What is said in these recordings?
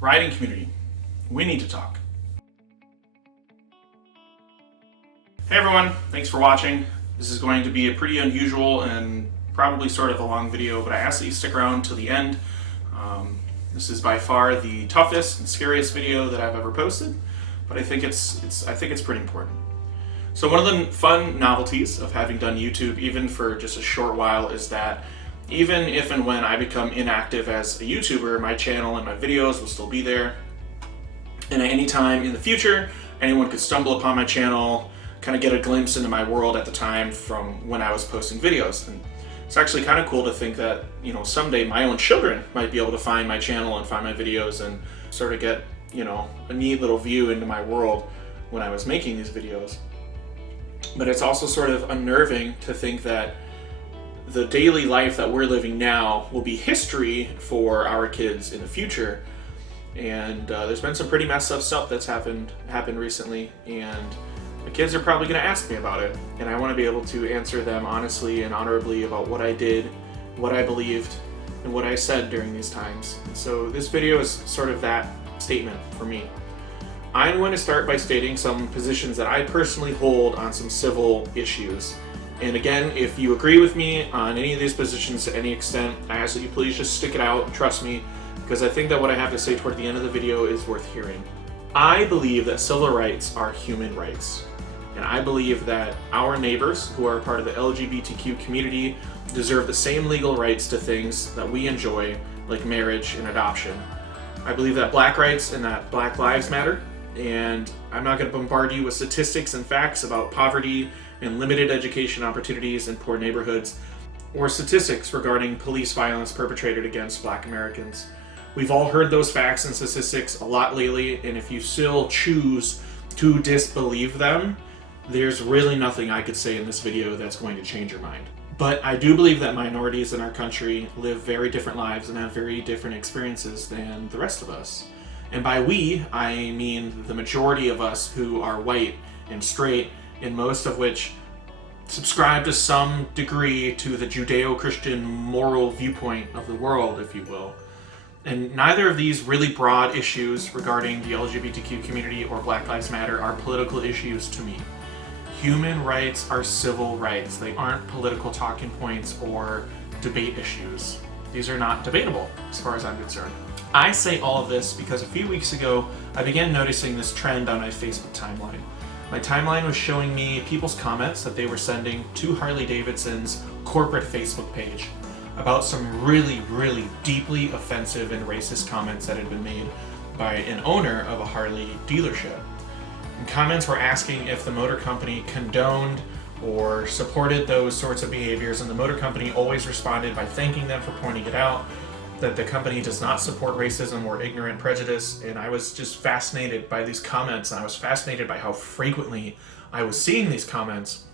Riding community, we need to talk. Hey everyone, thanks for watching. This is going to be a pretty unusual and probably sort of a long video, but I ask that you stick around till the end. This is by far the toughest and scariest video that I've ever posted, but I think it's pretty important. So one of the fun novelties of having done YouTube, even for just a short while, is that even if and when I become inactive as a YouTuber, my channel and my videos will still be there. And at any time in the future, anyone could stumble upon my channel, kind of get a glimpse into my world at the time from when I was posting videos. And it's actually kind of cool to think that, you know, someday my own children might be able to find my channel and find my videos and sort of get, you know, a neat little view into my world when I was making these videos. But it's also sort of unnerving to think that the daily life that we're living now will be history for our kids in the future. And there's been some pretty messed up stuff that's happened recently, and the kids are probably going to ask me about it, and I want to be able to answer them honestly and honorably about what I did, what I believed, and what I said during these times. And so this video is sort of that statement for me. I'm going to start by stating some positions that I personally hold on some civil issues. And again, if you agree with me on any of these positions to any extent, I ask that you please just stick it out and trust me, because I think that what I have to say toward the end of the video is worth hearing. I believe that civil rights are human rights. And I believe that our neighbors, who are part of the LGBTQ community, deserve the same legal rights to things that we enjoy, like marriage and adoption. I believe that Black rights and that Black lives matter, and I'm not going to bombard you with statistics and facts about poverty and limited education opportunities in poor neighborhoods, or statistics regarding police violence perpetrated against Black Americans. We've all heard those facts and statistics a lot lately, and if you still choose to disbelieve them, there's really nothing I could say in this video that's going to change your mind. But I do believe that minorities in our country live very different lives and have very different experiences than the rest of us. And by we, I mean the majority of us who are white and straight, and most of which subscribe to some degree to the Judeo-Christian moral viewpoint of the world, if you will. And neither of these really broad issues regarding the LGBTQ community or Black Lives Matter are political issues to me. Human rights are civil rights. They aren't political talking points or debate issues. These are not debatable, as far as I'm concerned. I say all of this because a few weeks ago, I began noticing this trend on my Facebook timeline. My timeline was showing me people's comments that they were sending to Harley-Davidson's corporate Facebook page about some really, really deeply offensive and racist comments that had been made by an owner of a Harley dealership. And comments were asking if the motor company condoned or supported those sorts of behaviors, and the motor company always responded by thanking them for pointing it out, that the company does not support racism or ignorant prejudice. And I was just fascinated by these comments, and I was fascinated by how frequently I was seeing these comments.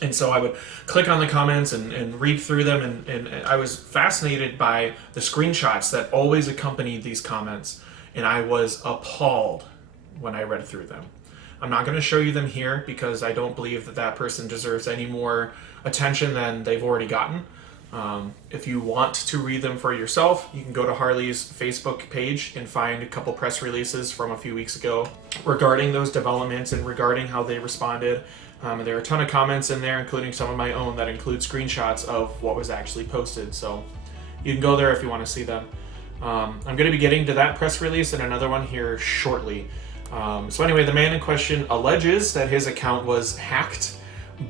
And so I would click on the comments and read through them, and I was fascinated by the screenshots that always accompanied these comments, and I was appalled when I read through them. I'm not going to show you them here because I don't believe that that person deserves any more attention than they've already gotten. If you want to read them for yourself, you can go to Harley's Facebook page and find a couple press releases from a few weeks ago regarding those developments and regarding how they responded. There are a ton of comments in there, including some of my own, that include screenshots of what was actually posted. So you can go there if you want to see them. I'm going to be getting to that press release and another one here shortly. So anyway, the man in question alleges that his account was hacked,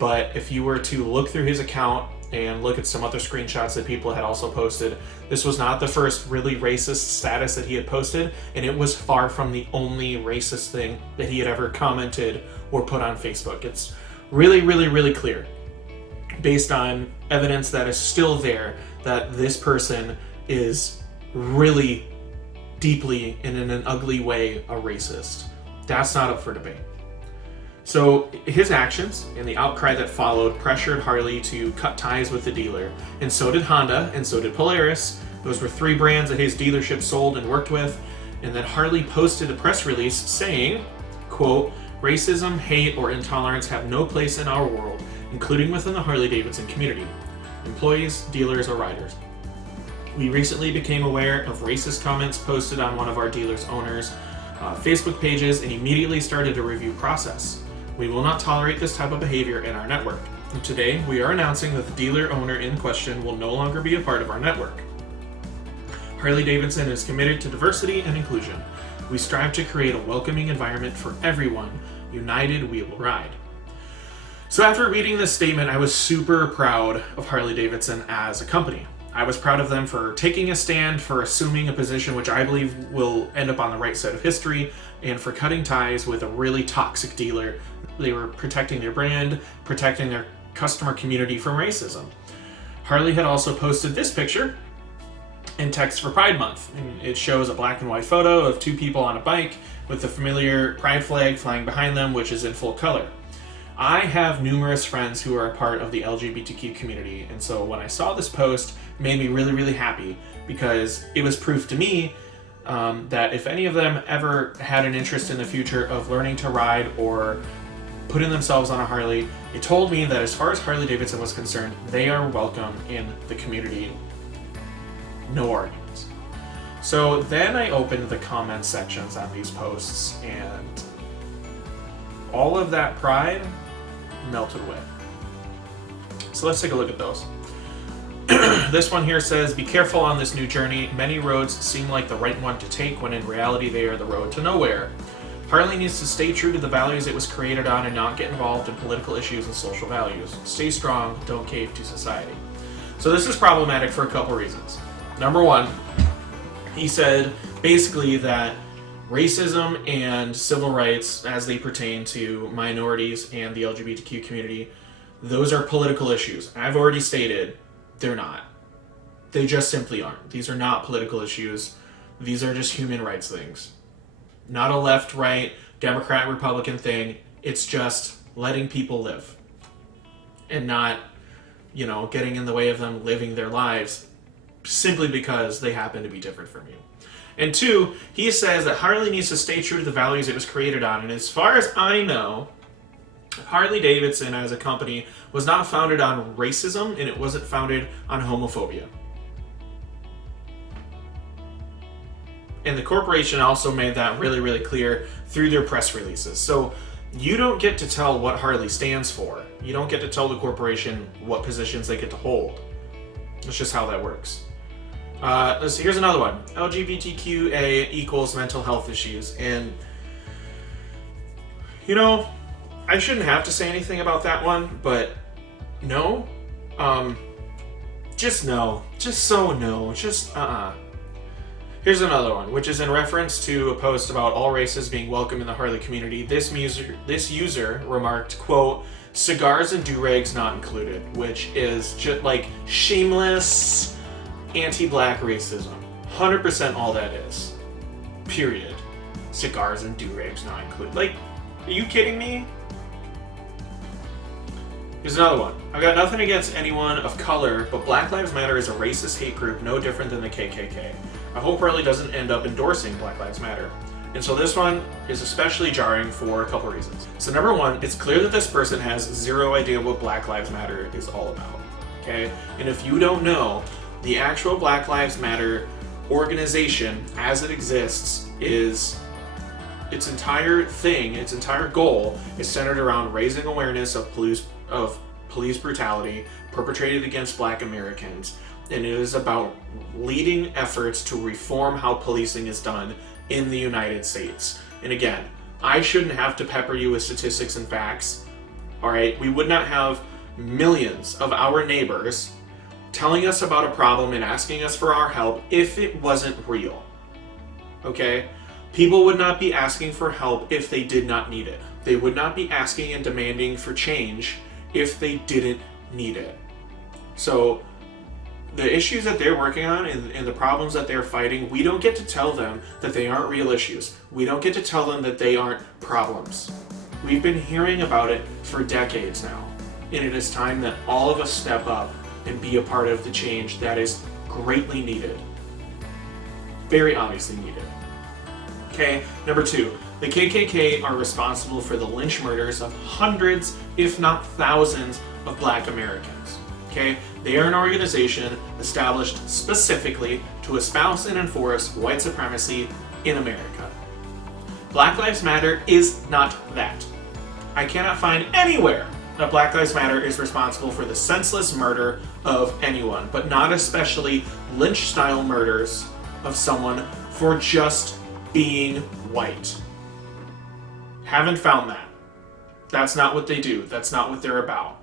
but if you were to look through his account and look at some other screenshots that people had also posted, this was not the first really racist status that he had posted, and it was far from the only racist thing that he had ever commented or put on Facebook. It's really, really, really clear, based on evidence that is still there, that this person is really deeply and in an ugly way a racist. That's not up for debate. So his actions and the outcry that followed pressured Harley to cut ties with the dealer, and so did Honda, and so did Polaris. Those were three brands that his dealership sold and worked with. And then Harley posted a press release saying, quote, "Racism, hate, or intolerance have no place in our world, including within the Harley-Davidson community, employees, dealers, or riders." We recently became aware of racist comments posted on one of our dealer's owners' Facebook pages and immediately started a review process. We will not tolerate this type of behavior in our network. And today, we are announcing that the dealer owner in question will no longer be a part of our network. Harley-Davidson is committed to diversity and inclusion. We strive to create a welcoming environment for everyone. United, we will ride. So after reading this statement, I was super proud of Harley-Davidson as a company. I was proud of them for taking a stand, for assuming a position which I believe will end up on the right side of history, and for cutting ties with a really toxic dealer. They were protecting their brand, protecting their customer community from racism. Harley had also posted this picture in text for Pride Month. And it shows a black and white photo of two people on a bike with the familiar pride flag flying behind them, which is in full color. I have numerous friends who are a part of the LGBTQ community, and so when I saw this post, it made me really, really happy because it was proof to me that if any of them ever had an interest in the future of learning to ride or putting themselves on a Harley, it told me that as far as Harley-Davidson was concerned, they are welcome in the community. No arguments. So then I opened the comment sections on these posts, and all of that pride melted away. So let's take a look at those. This one here says, be careful on this new journey. Many roads seem like the right one to take when in reality they are the road to nowhere. Harley needs to stay true to the values it was created on and not get involved in political issues and social values. Stay strong, don't cave to society. So this is problematic for a couple reasons. Number one, he said basically that racism and civil rights as they pertain to minorities and the LGBTQ community, those are political issues. I've already stated they're not. They just simply aren't. These are not political issues. These are just human rights things. Not a left, right, Democrat, Republican thing. It's just letting people live and not, getting in the way of them living their lives simply because they happen to be different from you. And two, he says that Harley needs to stay true to the values it was created on. And as far as I know, Harley-Davidson as a company was not founded on racism, and it wasn't founded on homophobia. And the corporation also made that really, really clear through their press releases. So you don't get to tell what Harley stands for. You don't get to tell the corporation what positions they get to hold. That's just how that works. Here's another one. LGBTQA equals mental health issues. And, I shouldn't have to say anything about that one, but no. Just no. Just so no. Just Here's another one, which is in reference to a post about all races being welcome in the Harley community. This user remarked, quote, cigars and do-rags not included, which is just like shameless anti-black racism. 100% all that is. Period. Cigars and do-rags not included. Like, are you kidding me? Here's another one. I've got nothing against anyone of color, but Black Lives Matter is a racist hate group no different than the KKK. I hope Harley doesn't end up endorsing Black Lives Matter. And so this one is especially jarring for a couple reasons. So number one, it's clear that this person has zero idea what Black Lives Matter is all about. Okay? And if you don't know, the actual Black Lives Matter organization as it exists is its entire thing, its entire goal is centered around raising awareness of police brutality perpetrated against Black Americans, and it is about leading efforts to reform how policing is done in the United States. And again, I shouldn't have to pepper you with statistics and facts. All right, we would not have millions of our neighbors telling us about a problem and asking us for our help if it wasn't real. Okay? People would not be asking for help if they did not need it. They would not be asking and demanding for change if they didn't need it. So the issues that they're working on and the problems that they're fighting, we don't get to tell them that they aren't real issues. We don't get to tell them that they aren't problems. We've been hearing about it for decades now, and it is time that all of us step up and be a part of the change that is greatly needed. Very obviously needed. Okay, number two, the KKK are responsible for the lynch murders of hundreds, if not thousands, of Black Americans. Okay? They are an organization established specifically to espouse and enforce white supremacy in America. Black Lives Matter is not that. I cannot find anywhere that Black Lives Matter is responsible for the senseless murder of anyone, but not especially lynch-style murders of someone for just being white. Haven't found that. That's not what they do. That's not what they're about.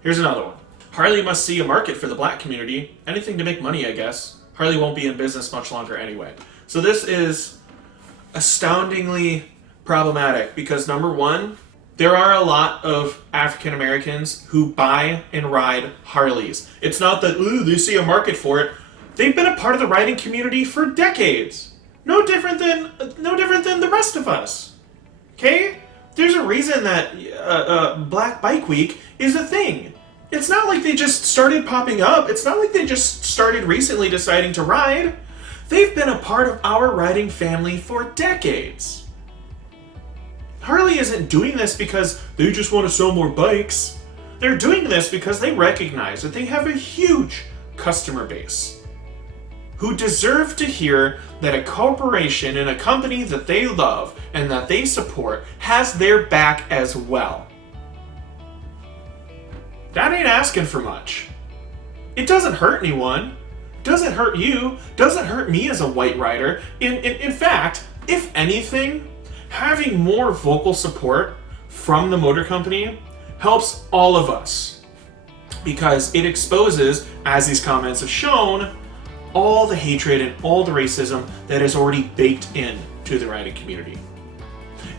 Here's another one. Harley must see a market for the black community. Anything to make money, I guess. Harley won't be in business much longer anyway. So this is astoundingly problematic because, number one, there are a lot of African Americans who buy and ride Harleys. It's not that, ooh, they see a market for it. They've been a part of the riding community for decades. No different than the rest of us. Okay? There's a reason that Black Bike Week is a thing. It's not like they just started popping up. It's not like they just started recently deciding to ride. They've been a part of our riding family for decades. Harley isn't doing this because they just want to sell more bikes. They're doing this because they recognize that they have a huge customer base who deserve to hear that a corporation and a company that they love and that they support has their back as well. That ain't asking for much. It doesn't hurt anyone. Doesn't hurt you. Doesn't hurt me as a white rider. In fact, if anything, having more vocal support from the motor company helps all of us because it exposes, as these comments have shown, all the hatred and all the racism that is already baked in to the riding community.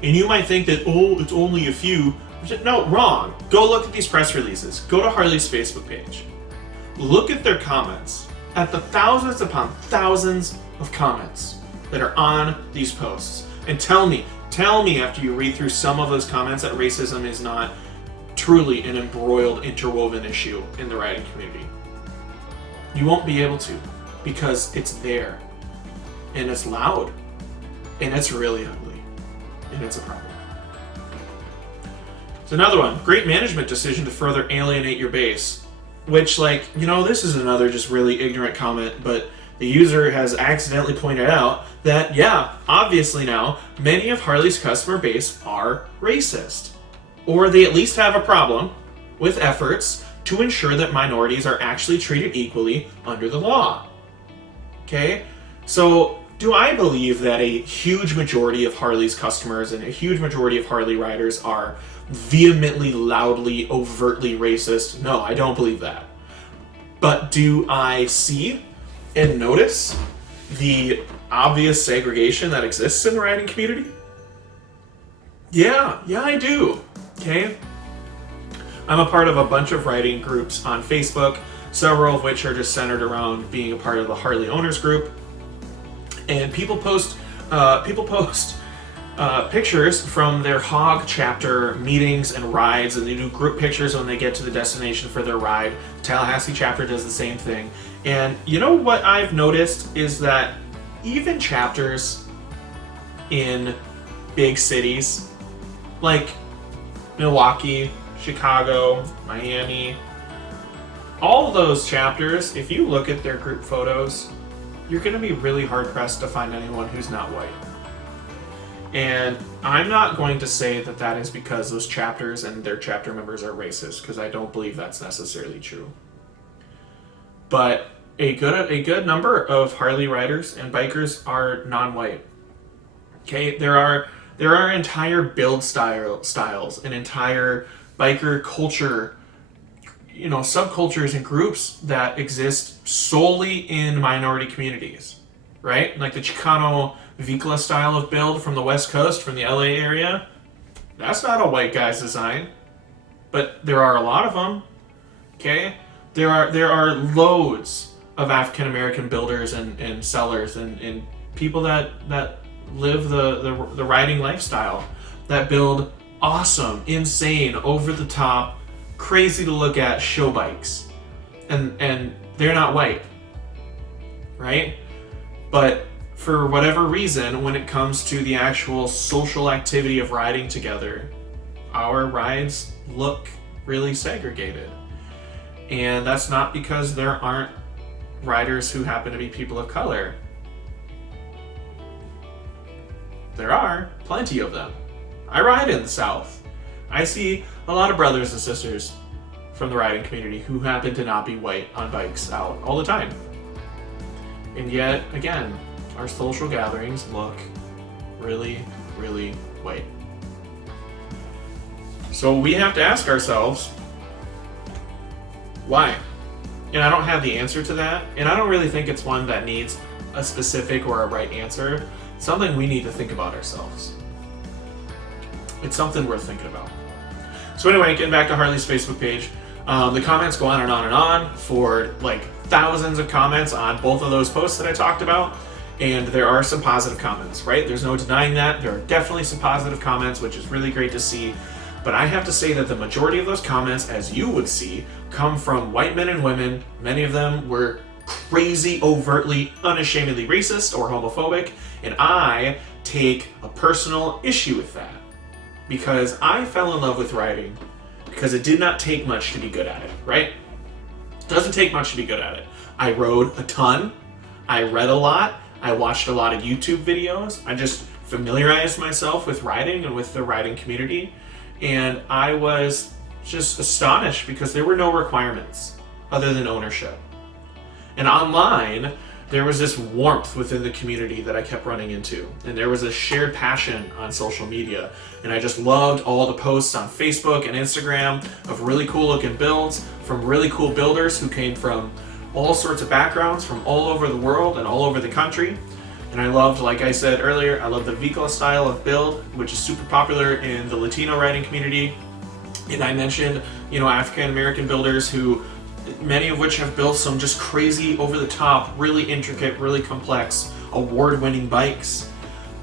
And you might think that, oh, it's only a few. No, wrong. Go look at these press releases. Go to Harley's Facebook page. Look at their comments. At the thousands upon thousands of comments that are on these posts. And tell me after you read through some of those comments that racism is not truly an embroiled, interwoven issue in the riding community. You won't be able to because it's there. And it's loud. And it's really ugly. And it's a problem. So another one, great management decision to further alienate your base. Which, this is another just really ignorant comment, but the user has accidentally pointed out that, yeah, obviously now, many of Harley's customer base are racist. Or they at least have a problem with efforts to ensure that minorities are actually treated equally under the law. Okay? So, do I believe that a huge majority of Harley's customers and a huge majority of Harley riders are vehemently, loudly, overtly racist? No, I don't believe that. But do I see and notice the obvious segregation that exists in the riding community? Yeah, I do. Okay? I'm a part of a bunch of riding groups on Facebook, several of which are just centered around being a part of the Harley Owners Group. And people post pictures from their HOG chapter meetings and rides, and they do group pictures when they get to the destination for their ride. Tallahassee chapter does the same thing. And you know what I've noticed is that even chapters in big cities like Milwaukee, Chicago, Miami, all of those chapters, if you look at their group photos, you're going to be really hard-pressed to find anyone who's not white. And I'm not going to say that that is because those chapters and their chapter members are racist, because I don't believe that's necessarily true. But a good number of Harley riders and bikers are non-white. Okay, there are entire build styles, an entire biker culture, subcultures and groups that exist solely in minority communities, right? Like the Chicano Vicla style of build from the West Coast, from the LA area. That's not a white guy's design, but there are a lot of them. Okay, there are loads of African American builders and sellers and people that live the riding lifestyle, that build awesome, insane, over the top, crazy to look at show bikes, and they're not white, right? But for whatever reason, when it comes to the actual social activity of riding together, our rides look really segregated. And that's not because there aren't riders who happen to be people of color. There are plenty of them. I ride in the South. I see a lot of brothers and sisters from the riding community who happen to not be white on bikes out all the time. And yet, again, our social gatherings look really, really white. So we have to ask ourselves, why? And I don't have the answer to that, and I don't really think it's one that needs a specific or a right answer. It's something we need to think about ourselves. It's something worth thinking about. So anyway, getting back to Harley's Facebook page, the comments go on and on and on for like thousands of comments on both of those posts that I talked about, and there are some positive comments, right? There's no denying that. There are definitely some positive comments, which is really great to see. But I have to say that the majority of those comments, as you would see, come from white men and women. Many of them were crazy, overtly, unashamedly racist or homophobic, and I take a personal issue with that because I fell in love with riding because it did not take much to be good at it, right? It doesn't take much to be good at it. I rode a ton, I read a lot, I watched a lot of YouTube videos, I just familiarized myself with riding and with the riding community. And I was just astonished because there were no requirements other than ownership. And online, there was this warmth within the community that I kept running into. And there was a shared passion on social media. And I just loved all the posts on Facebook and Instagram of really cool looking builds from really cool builders who came from all sorts of backgrounds from all over the world and all over the country. And I loved, like I said earlier, I love the Vicola style of build, which is super popular in the Latino riding community. And I mentioned, African American builders who, many of which have built some just crazy, over the top, really intricate, really complex, award-winning bikes.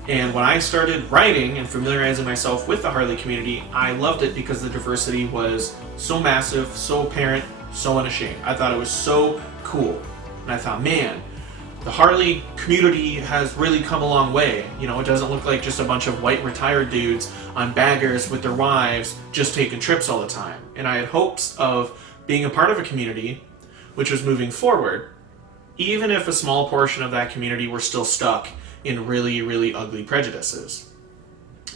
And when I started riding and familiarizing myself with the Harley community, I loved it because the diversity was so massive, so apparent, so unashamed. I thought it was so cool. And I thought, man, the Harley community has really come a long way. It doesn't look like just a bunch of white retired dudes on baggers with their wives just taking trips all the time. And I had hopes of being a part of a community which was moving forward, even if a small portion of that community were still stuck in really, really ugly prejudices.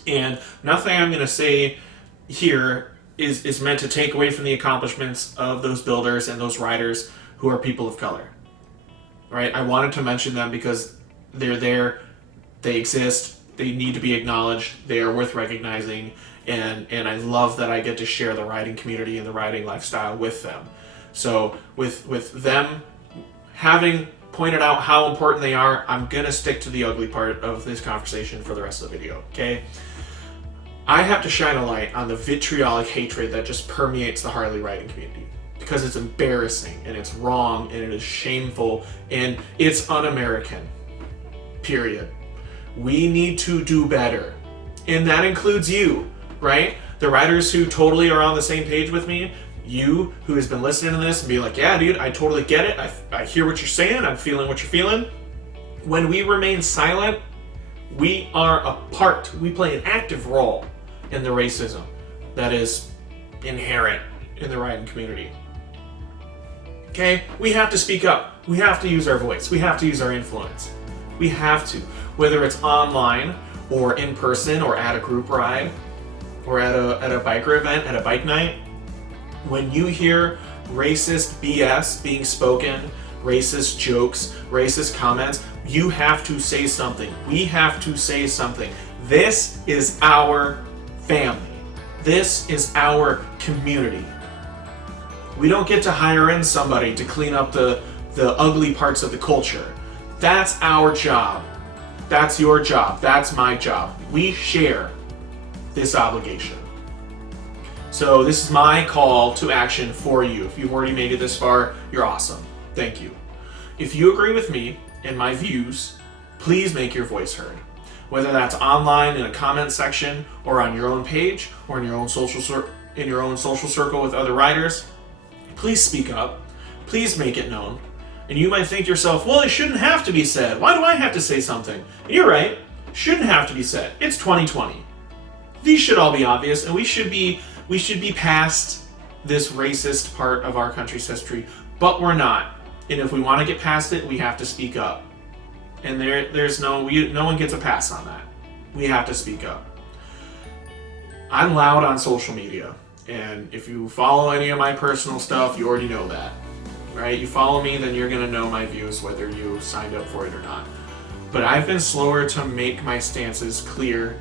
And nothing I'm going to say here is meant to take away from the accomplishments of those builders and those riders who are people of color. Right? I wanted to mention them because they're there, they exist, they need to be acknowledged, they are worth recognizing, and I love that I get to share the riding community and the riding lifestyle with them. So with them having pointed out how important they are, I'm gonna stick to the ugly part of this conversation for the rest of the video, okay? I have to shine a light on the vitriolic hatred that just permeates the Harley riding community. Because it's embarrassing, and it's wrong, and it is shameful, and it's un-American. Period. We need to do better. And that includes you, right? The riders who totally are on the same page with me, you who has been listening to this and be like, yeah, dude, I totally get it. I hear what you're saying. I'm feeling what you're feeling. When we remain silent, we are a part. We play an active role in the racism that is inherent in the riding community. Okay? We have to speak up. We have to use our voice. We have to use our influence. We have to. Whether it's online or in person or at a group ride or at a biker event, at a bike night, when you hear racist BS being spoken, racist jokes, racist comments, you have to say something. We have to say something. This is our family. This is our community. We don't get to hire in somebody to clean up the ugly parts of the culture. That's our job. That's your job. That's my job. We share this obligation. So this is my call to action for you. If you've already made it this far, you're awesome. Thank you. If you agree with me and my views, please make your voice heard. Whether that's online in a comment section or on your own page or in your own social circle with other riders, please speak up. Please make it known. And you might think to yourself, well, it shouldn't have to be said. Why do I have to say something? And you're right. Shouldn't have to be said. It's 2020. These should all be obvious, and we should be past this racist part of our country's history, but we're not. And if we want to get past it, we have to speak up. And no one gets a pass on that. We have to speak up. I'm loud on social media, and if you follow any of my personal stuff, you already know that, right? You follow me, then you're going to know my views, whether you signed up for it or not. But I've been slower to make my stances clear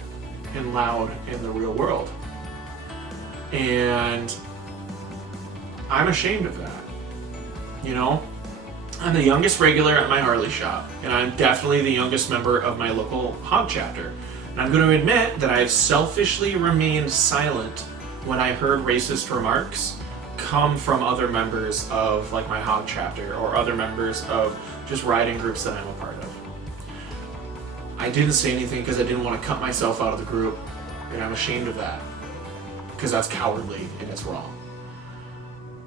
and loud in the real world. And I'm ashamed of that. You know, I'm the youngest regular at my Harley shop, and I'm definitely the youngest member of my local hog chapter. And I'm going to admit that I've selfishly remained silent when I heard racist remarks come from other members of like my hog chapter or other members of just riding groups that I'm a part of. I didn't say anything because I didn't want to cut myself out of the group, and I'm ashamed of that because that's cowardly and it's wrong.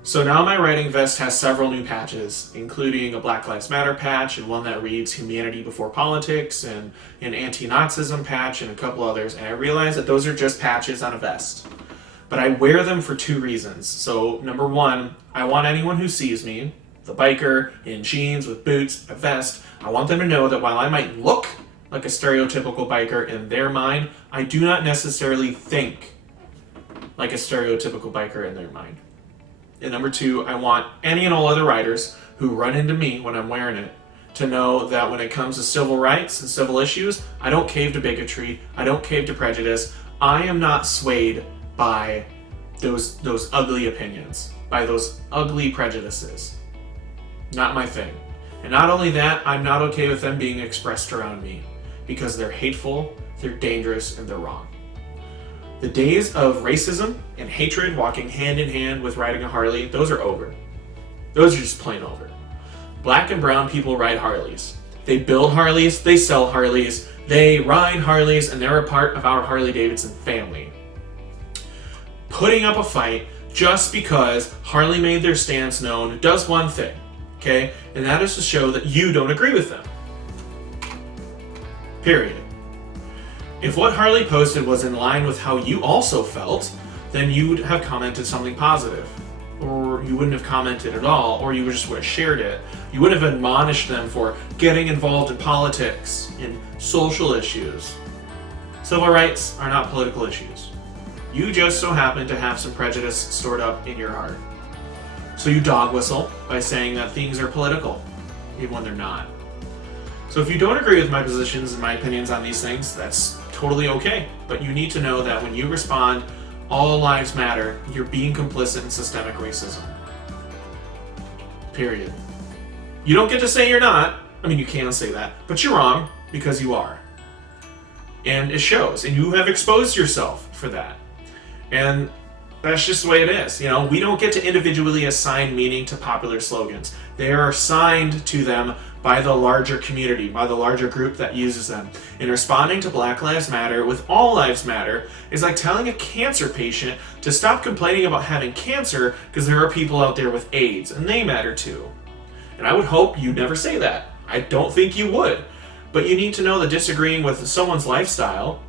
So now my riding vest has several new patches, including a Black Lives Matter patch and one that reads Humanity Before Politics, and an anti-Nazism patch and a couple others, and I realize that those are just patches on a vest. But I wear them for two reasons. So number one, I want anyone who sees me, the biker in jeans with boots, a vest, I want them to know that while I might look like a stereotypical biker in their mind, I do not necessarily think like a stereotypical biker in their mind. And number two, I want any and all other riders who run into me when I'm wearing it to know that when it comes to civil rights and civil issues, I don't cave to bigotry, I don't cave to prejudice. I am not swayed by those ugly opinions, by those ugly prejudices. Not my thing. And not only that, I'm not okay with them being expressed around me because they're hateful, they're dangerous, and they're wrong. The days of racism and hatred walking hand in hand with riding a Harley, those are over. Those are just plain over. Black and brown people ride Harleys. They build Harleys, they sell Harleys, they ride Harleys, and they're a part of our Harley-Davidson family. Putting up a fight just because Harley made their stance known does one thing, okay? And that is to show that you don't agree with them. Period. If what Harley posted was in line with how you also felt, then you would have commented something positive. Or you wouldn't have commented at all, or you just would have shared it. You would have admonished them for getting involved in politics, in social issues. Civil rights are not political issues. You just so happen to have some prejudice stored up in your heart. So you dog whistle by saying that things are political, even when they're not. So if you don't agree with my positions and my opinions on these things, that's totally okay. But you need to know that when you respond, all lives matter, you're being complicit in systemic racism. Period. You don't get to say you're not. I mean, you can say that, but you're wrong because you are. And it shows, and you have exposed yourself for that. And that's just the way it is. You know, we don't get to individually assign meaning to popular slogans. They are assigned to them by the larger community, by the larger group that uses them. And responding to Black Lives Matter with All Lives Matter is like telling a cancer patient to stop complaining about having cancer because there are people out there with AIDS, and they matter too. And I would hope you never say that. I don't think you would. But you need to know that disagreeing with someone's lifestyle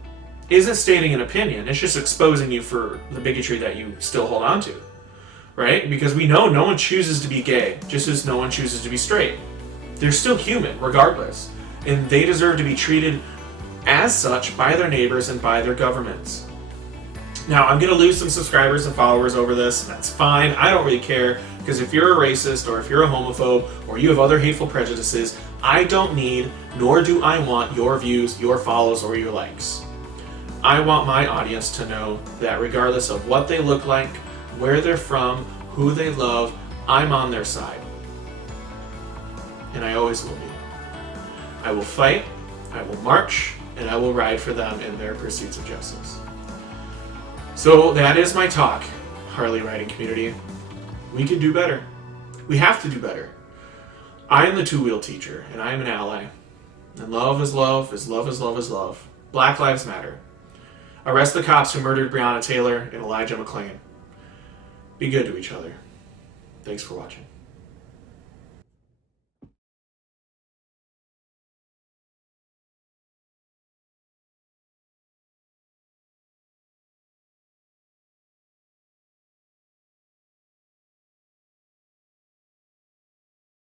isn't stating an opinion. It's just exposing you for the bigotry that you still hold on to, right? Because we know no one chooses to be gay, just as no one chooses to be straight. They're still human, regardless. And they deserve to be treated as such by their neighbors and by their governments. Now, I'm going to lose some subscribers and followers over this. That's fine. I don't really care, because if you're a racist or if you're a homophobe or you have other hateful prejudices, I don't need, nor do I want your views, your follows, or your likes. I want my audience to know that regardless of what they look like, where they're from, who they love, I'm on their side. And I always will be. I will fight, I will march, and I will ride for them in their pursuits of justice. So that is my talk, Harley riding community. We can do better. We have to do better. I am the two-wheel teacher, and I am an ally. And love is love, is love is love is love. Black Lives Matter. Arrest the cops who murdered Breonna Taylor and Elijah McClain. Be good to each other. Thanks for watching.